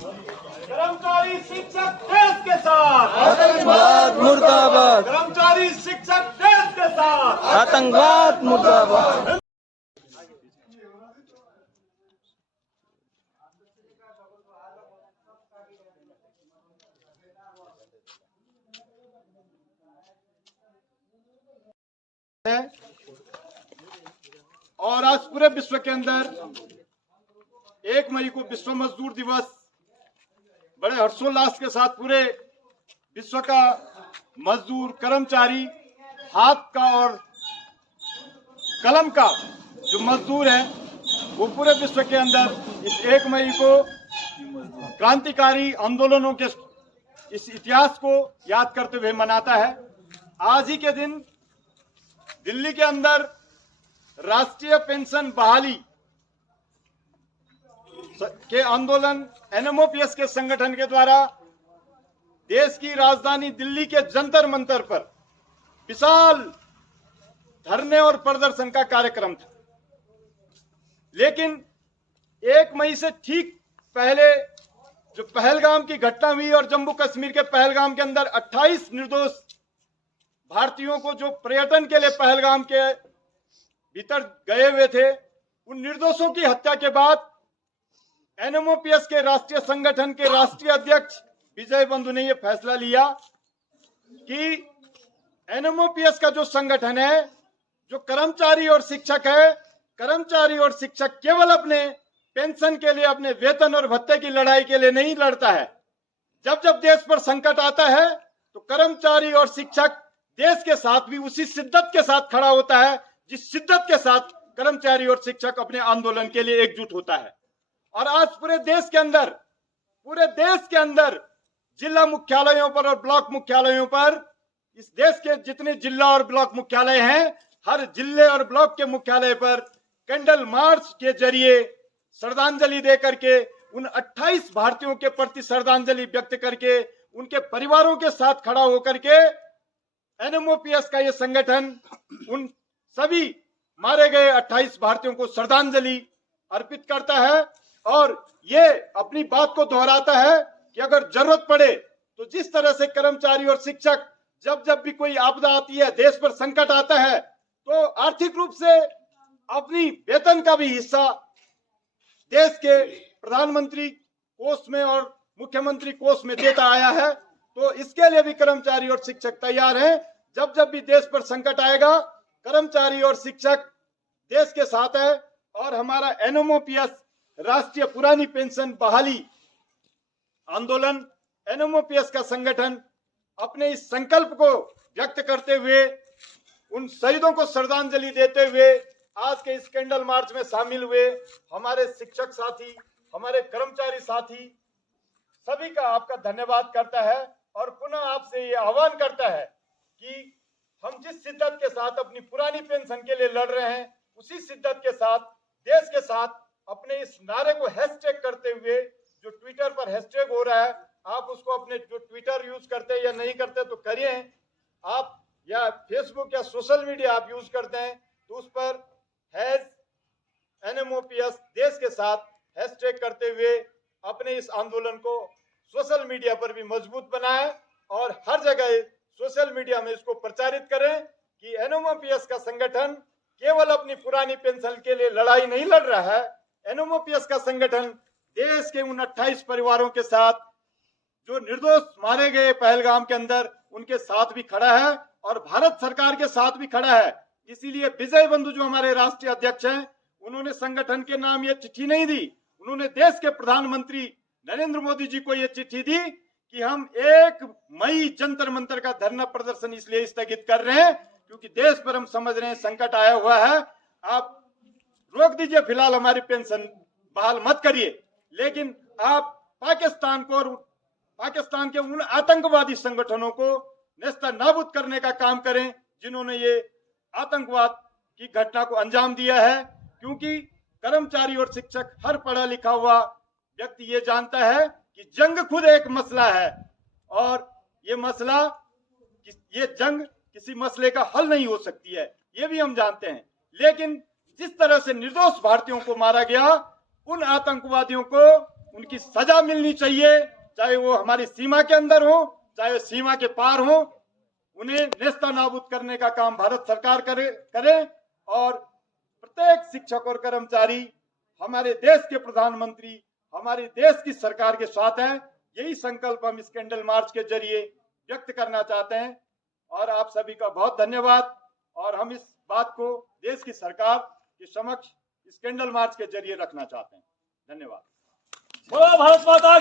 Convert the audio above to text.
कर्मचारी शिक्षक देश के साथ, आतंकवाद मुर्दाबाद, कर्मचारी शिक्षक देश के साथ, आतंकवाद मुर्दाबाद। और आज पूरे विश्व के अंदर 1 मई को विश्व मजदूर दिवस बड़े हर्षोल्लास के साथ पूरे विश्व का मजदूर कर्मचारी हाथ का और कलम का जो मजदूर है वो पूरे विश्व के अंदर इस 1 मई को क्रांतिकारी आंदोलनों के इस इतिहास को याद करते हुए मनाता है। आज ही के दिन दिल्ली के अंदर राष्ट्रीय पेंशन बहाली के आंदोलन एनएमओपीएस के संगठन के द्वारा देश की राजधानी दिल्ली के जंतर मंतर पर विशाल धरने और प्रदर्शन का कार्यक्रम था। लेकिन 1 मई से ठीक पहले जो पहलगाम की घटना हुई और जम्मू कश्मीर के पहलगाम के अंदर 28 निर्दोष भारतीयों को जो पर्यटन के लिए पहलगाम के भीतर गए हुए थे, उन निर्दोषों की हत्या के बाद एनएमओपीएस के राष्ट्रीय संगठन के राष्ट्रीय अध्यक्ष विजय बंधु ने यह फैसला लिया कि एनएमओपीएस का जो संगठन है, जो कर्मचारी और शिक्षक है, कर्मचारी और शिक्षक केवल अपने पेंशन के लिए, अपने वेतन और भत्ते की लड़ाई के लिए नहीं लड़ता है। जब जब देश पर संकट आता है तो कर्मचारी और शिक्षक देश के साथ भी उसी शिद्दत के साथ खड़ा होता है जिस शिद्दत के साथ कर्मचारी और शिक्षक अपने आंदोलन के लिए एकजुट होता है। और आज पूरे देश के अंदर जिला मुख्यालयों पर और ब्लॉक मुख्यालयों पर, इस देश के जितने जिला और ब्लॉक मुख्यालय हैं, हर जिले और ब्लॉक के मुख्यालय पर कैंडल मार्च के जरिए श्रद्धांजलि दे करके, उन 28 भारतीयों के प्रति श्रद्धांजलि व्यक्त करके, उनके परिवारों के साथ खड़ा होकर के एनएमओपीएस का ये संगठन उन सभी मारे गए 28 भारतीयों को श्रद्धांजलि अर्पित करता है और ये अपनी बात को दोहराता है कि अगर जरूरत पड़े तो जिस तरह से कर्मचारी और शिक्षक जब जब भी कोई आपदा आती है, देश पर संकट आता है, तो आर्थिक रूप से अपनी वेतन का भी हिस्सा देश के प्रधानमंत्री कोष में और मुख्यमंत्री कोष में देता आया है। तो इसके लिए भी कर्मचारी और शिक्षक तैयार हैं। जब जब भी देश पर संकट आएगा, कर्मचारी और शिक्षक देश के साथ है। और हमारा एनएमओपीएस राष्ट्रीय पुरानी पेंशन बहाली आंदोलन, एनएमओपीएस का संगठन अपने इस संकल्प को व्यक्त करते हुए, उन शहीदों को श्रद्धांजलि देते हुए आज के इस कैंडल मार्च में शामिल हुए हमारे शिक्षक साथी, हमारे कर्मचारी साथी, सभी का आपका धन्यवाद करता है और पुनः आपसे ये आह्वान करता है कि हम जिस शिद्दत के साथ अपनी पुरानी पेंशन के लिए लड़ रहे हैं, उसी शिद्दत के साथ देश के साथ अपने इस नारे को हैशटैग करते हुए, जो ट्विटर पर हैशटैग हो रहा है, आप उसको अपने जो ट्विटर यूज करते हैं या नहीं करते तो करिए आप, या फेसबुक या सोशल मीडिया आप यूज करते हैं तो उस पर एनएमओपीएस देश के साथ हैशटैग करते हुए अपने इस आंदोलन को सोशल मीडिया पर भी मजबूत बनाएं और हर जगह सोशल मीडिया में इसको प्रचारित करें कि एनएमओपीएस का संगठन केवल अपनी पुरानी पेंशन के लिए लड़ाई नहीं लड़ रहा है। एनएमओपीएस का संगठन देश के उन 28 परिवारों के साथ जो निर्दोष मारे गए पहलगाम के अंदर, उनके साथ भी खड़ा है और भारत सरकार के साथ भी खड़ा है। इसीलिए विजय बंधु जो हमारे राष्ट्रीय अध्यक्ष हैं, उन्होंने संगठन के नाम ये चिट्ठी नहीं दी, उन्होंने देश के प्रधानमंत्री नरेंद्र मोदी जी को ये चिट्ठी दी कि हम 1 मई जंतर मंतर का धरना प्रदर्शन इसलिए स्थगित कर रहे हैं क्योंकि देश पर हम समझ रहे हैं संकट आया हुआ है। आप रोक दीजिए, फिलहाल हमारी पेंशन बहाल मत करिए, लेकिन आप पाकिस्तान को और पाकिस्तान के उन आतंकवादी संगठनों को नेस्ता नाबूद करने का काम करें जिन्होंने ये आतंकवाद की घटना को अंजाम दिया है। क्योंकि कर्मचारी और शिक्षक, हर पढ़ा लिखा हुआ व्यक्ति ये जानता है कि जंग खुद एक मसला है और ये जंग किसी मसले का हल नहीं हो सकती है, ये भी हम जानते हैं। लेकिन जिस तरह से निर्दोष भारतीयों को मारा गया, उन आतंकवादियों को, उनकी सजा मिलनी चाहिए, चाहे वो हमारी सीमा के अंदर हो, चाहे सीमा के पार हो। उन्हें नेस्ता नाबूद करने का काम भारत सरकार करे और प्रत्येक शिक्षक और कर्मचारी हमारे देश के प्रधानमंत्री, हमारे देश की सरकार के साथ है। यही संकल्प हम इस कैंडल मार्च के जरिए व्यक्त करना चाहते हैं। और आप सभी का बहुत धन्यवाद। और हम इस बात को देश की सरकार के समक्ष इस कैंडल मार्च के जरिए रखना चाहते हैं। धन्यवाद। बोलो भारत माता